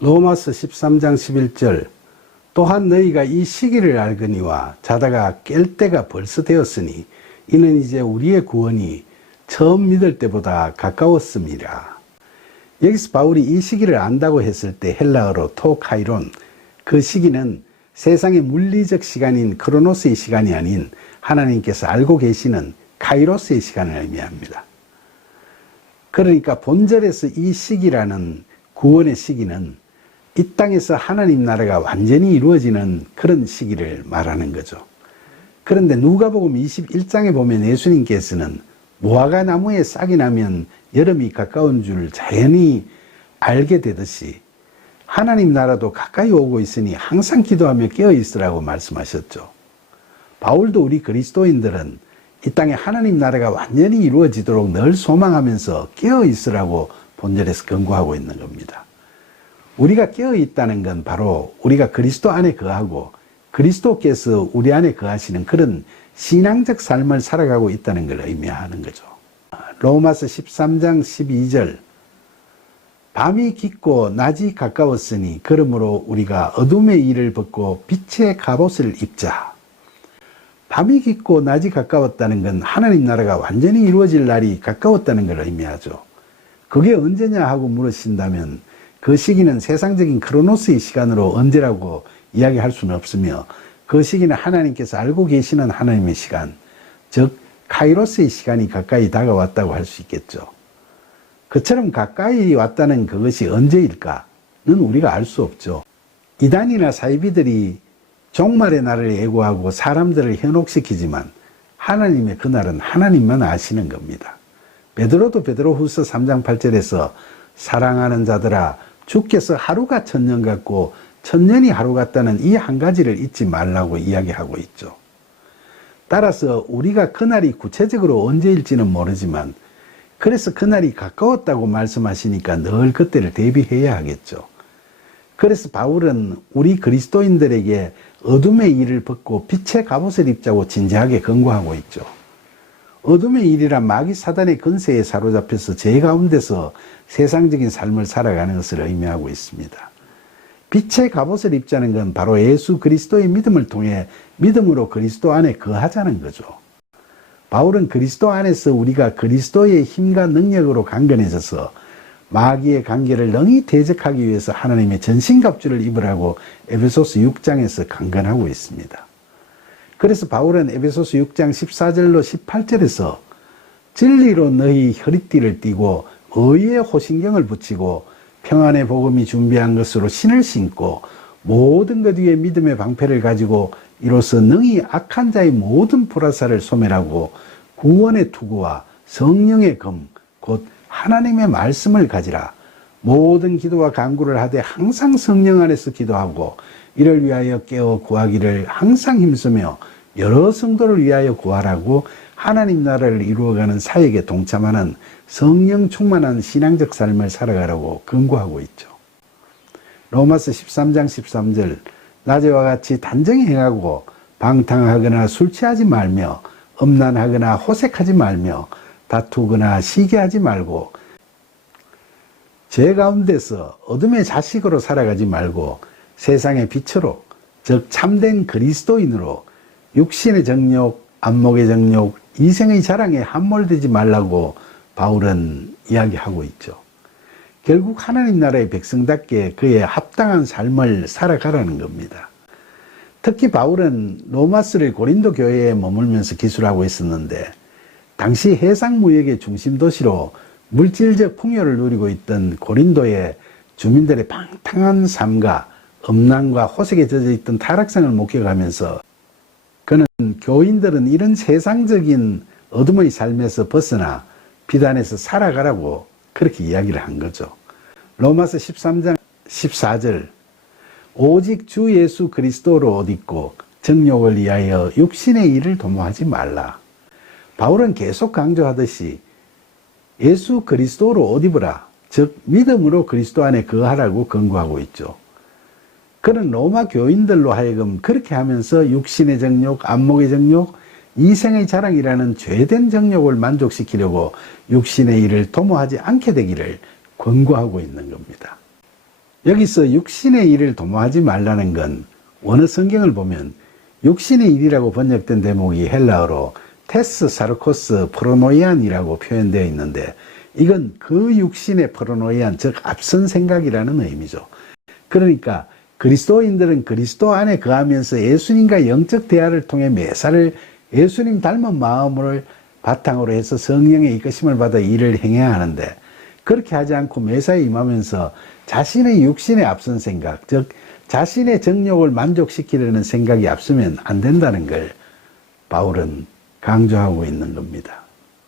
로마서 13장 11절 또한 너희가 이 시기를 알거니와 자다가 깰 때가 벌써 되었으니 이는 이제 우리의 구원이 처음 믿을 때보다 가까웠습니다. 여기서 바울이 이 시기를 안다고 했을 때 헬라어로 토카이론, 그 시기는 세상의 물리적 시간인 크로노스의 시간이 아닌 하나님께서 알고 계시는 카이로스의 시간을 의미합니다. 그러니까 본절에서 이 시기라는 구원의 시기는 이 땅에서 하나님 나라가 완전히 이루어지는 그런 시기를 말하는 거죠. 그런데 누가복음 21장에 보면 예수님께서는 무화과 나무에 싹이 나면 여름이 가까운 줄 자연히 알게 되듯이 하나님 나라도 가까이 오고 있으니 항상 기도하며 깨어 있으라고 말씀하셨죠. 바울도 우리 그리스도인들은 이 땅에 하나님 나라가 완전히 이루어지도록 늘 소망하면서 깨어 있으라고 본절에서 권고하고 있는 겁니다. 우리가 깨어 있다는 건 바로 우리가 그리스도 안에 거하고 그리스도께서 우리 안에 거하시는 그런 신앙적 삶을 살아가고 있다는 걸 의미하는 거죠. 로마서 13장 12절 밤이 깊고 낮이 가까웠으니 그러므로 우리가 어둠의 일을 벗고 빛의 갑옷을 입자. 밤이 깊고 낮이 가까웠다는 건 하나님 나라가 완전히 이루어질 날이 가까웠다는 걸 의미하죠. 그게 언제냐 하고 물으신다면 그 시기는 세상적인 크로노스의 시간으로 언제라고 이야기할 수는 없으며 그 시기는 하나님께서 알고 계시는 하나님의 시간, 즉 카이로스의 시간이 가까이 다가왔다고 할 수 있겠죠. 그처럼 가까이 왔다는 그것이 언제일까는 우리가 알 수 없죠. 이단이나 사이비들이 종말의 날을 예고하고 사람들을 현혹시키지만 하나님의 그날은 하나님만 아시는 겁니다. 베드로도 베드로후서 3장 8절에서 사랑하는 자들아 주께서 하루가 천년 같고 천년이 하루 같다는 이 한 가지를 잊지 말라고 이야기하고 있죠. 따라서 우리가 그날이 구체적으로 언제일지는 모르지만 그래서 그날이 가까웠다고 말씀하시니까 늘 그때를 대비해야 하겠죠. 그래서 바울은 우리 그리스도인들에게 어둠의 일을 벗고 빛의 갑옷을 입자고 진지하게 권고하고 있죠. 어둠의 일이란 마귀 사단의 근세에 사로잡혀서 죄 가운데서 세상적인 삶을 살아가는 것을 의미하고 있습니다. 빛의 갑옷을 입자는 건 바로 예수 그리스도의 믿음을 통해 믿음으로 그리스도 안에 거하자는 거죠. 바울은 그리스도 안에서 우리가 그리스도의 힘과 능력으로 강건해져서 마귀의 관계를 능히 대적하기 위해서 하나님의 전신갑주를 입으라고 에베소서 6장에서 강건하고 있습니다. 그래서 바울은 에베소서 6장 14절로 18절에서 진리로 너희 허리띠를 띠고 의의 호신경을 붙이고 평안의 복음이 준비한 것으로 신을 신고 모든 것 위에 믿음의 방패를 가지고 이로써 능히 악한 자의 모든 불화살을 소멸하고 구원의 투구와 성령의 검 곧 하나님의 말씀을 가지라. 모든 기도와 간구를 하되 항상 성령 안에서 기도하고 이를 위하여 깨어 구하기를 항상 힘쓰며 여러 성도를 위하여 구하라고 하나님 나라를 이루어가는 사역에 동참하는 성령 충만한 신앙적 삶을 살아가라고 권고하고 있죠. 로마서 13장 13절 낮에와 같이 단정히 행하고 방탕하거나 술 취하지 말며 음란하거나 호색하지 말며 다투거나 시기하지 말고 죄 가운데서 어둠의 자식으로 살아가지 말고 세상의 빛으로 즉 참된 그리스도인으로 육신의 정욕, 안목의 정욕, 이생의 자랑에 함몰되지 말라고 바울은 이야기하고 있죠. 결국 하나님 나라의 백성답게 그에 합당한 삶을 살아가라는 겁니다. 특히 바울은 로마스를 고린도 교회에 머물면서 기술하고 있었는데 당시 해상무역의 중심 도시로 물질적 풍요를 누리고 있던 고린도의 주민들의 방탕한 삶과 음란과 호색에 젖어 있던 타락성을 목격하면서 그는 교인들은 이런 세상적인 어둠의 삶에서 벗어나 빛 안에서 살아가라고 그렇게 이야기를 한 거죠. 로마서 13장 14절 오직 주 예수 그리스도로 옷 입고 정욕을 위하여 육신의 일을 도모하지 말라. 바울은 계속 강조하듯이 예수 그리스도로 옷 입으라. 즉 믿음으로 그리스도 안에 거하라고 권고하고 있죠. 그는 로마 교인들로 하여금 그렇게 하면서 육신의 정욕, 안목의 정욕, 이생의 자랑이라는 죄된 정욕을 만족시키려고 육신의 일을 도모하지 않게 되기를 권고하고 있는 겁니다. 여기서 육신의 일을 도모하지 말라는 건 원어 성경을 보면 육신의 일이라고 번역된 대목이 헬라어로 테스 사르코스 프로노이안이라고 표현되어 있는데 이건 그 육신의 프로노이안, 즉 앞선 생각이라는 의미죠. 그러니까 그리스도인들은 그리스도 안에 거하면서 예수님과 영적 대화를 통해 매사를 예수님 닮은 마음을 바탕으로 해서 성령의 이끄심을 받아 일을 행해야 하는데 그렇게 하지 않고 매사에 임하면서 자신의 육신의 앞선 생각, 즉 자신의 정욕을 만족시키려는 생각이 앞서면 안 된다는 걸 바울은 강조하고 있는 겁니다.